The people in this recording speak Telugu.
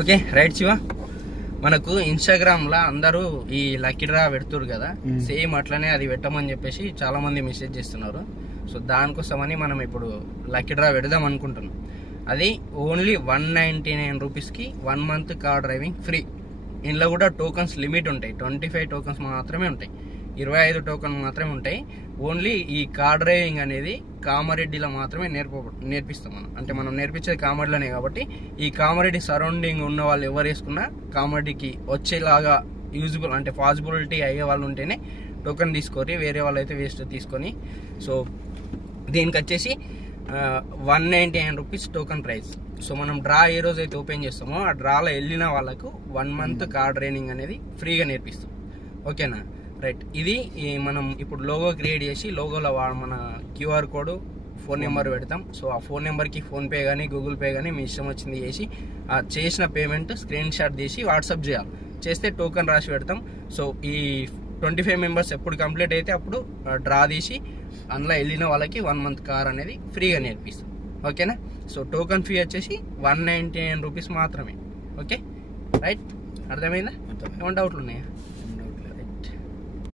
Okay right Shiva. మనకు ఇన్స్టాగ్రామ్లో అందరూ ఈ లక్కీ డ్రా పెడుతురు కదా, సేమ్ అట్లనే అది పెట్టమని చెప్పేసి చాలా మంది మెసేజ్ చేస్తున్నారు. సో దానికోసమని మనం ఇప్పుడు లక్కీ డ్రా పెడదాం అనుకుంటున్నాం. అది ఓన్లీ 199 రూపీస్కి 1 month కార్ డ్రైవింగ్ ఫ్రీ. ఇందులో కూడా టోకన్స్ లిమిట్ ఉంటాయి, 25 టోకన్స్ మాత్రమే ఉంటాయి, 25 టోకన్ మాత్రమే ఉంటాయి. ఓన్లీ ఈ కార్ డ్రైవింగ్ అనేది కామారెడ్డిలో మాత్రమే నేర్పిస్తాం మనం. అంటే మనం నేర్పించేది కామారెడ్డిలోనే కాబట్టి ఈ కామారెడ్డి సరౌండింగ్ ఉన్న వాళ్ళు ఎవరు వేసుకున్నా కామారెడ్డికి వచ్చేలాగా యూజబుల్ అంటే పాసిబిలిటీ అయ్యే వాళ్ళు ఉంటేనే టోకన్ తీసుకొని, వేరే వాళ్ళు అయితే వేస్ట్ తీసుకొని. సో దీనికి వచ్చేసి 199 రూపీస్ టోకన్ ప్రైస్. సో మనం డ్రా ఏ రోజు అయితే ఓపెన్ చేస్తామో ఆ డ్రాలో వెళ్ళిన వాళ్ళకు 1 month కార్ డ్రైవింగ్ అనేది ఫ్రీగా నేర్పిస్తాం. ఓకేనా రైట్. ఇది మనం ఇప్పుడు లోగో క్రియేట్ చేసి లోగోలో మన క్యూఆర్ కోడ్, ఫోన్ నెంబర్ పెడతాం. సో ఆ ఫోన్ నెంబర్కి ఫోన్పే కానీ గూగుల్ పే కానీ మీ ఇష్టం వచ్చింది చేసి ఆ చేసిన పేమెంట్ స్క్రీన్ షాట్ తీసి వాట్సాప్ చేయాలి. చేస్తే టోకన్ రాసి పెడతాం. సో ఈ 25 మెంబర్స్ ఎప్పుడు కంప్లీట్ అయితే అప్పుడు డ్రా తీసి అందులో వెళ్ళిన వాళ్ళకి 1 month కార్ అనేది ఫ్రీగా నేర్పిస్తాం. ఓకేనా. సో టోకన్ ఫీ వచ్చేసి 199 రూపీస్ మాత్రమే. ఓకే రైట్, అర్థమైందా? ఏమైనా డౌట్లు ఉన్నాయా?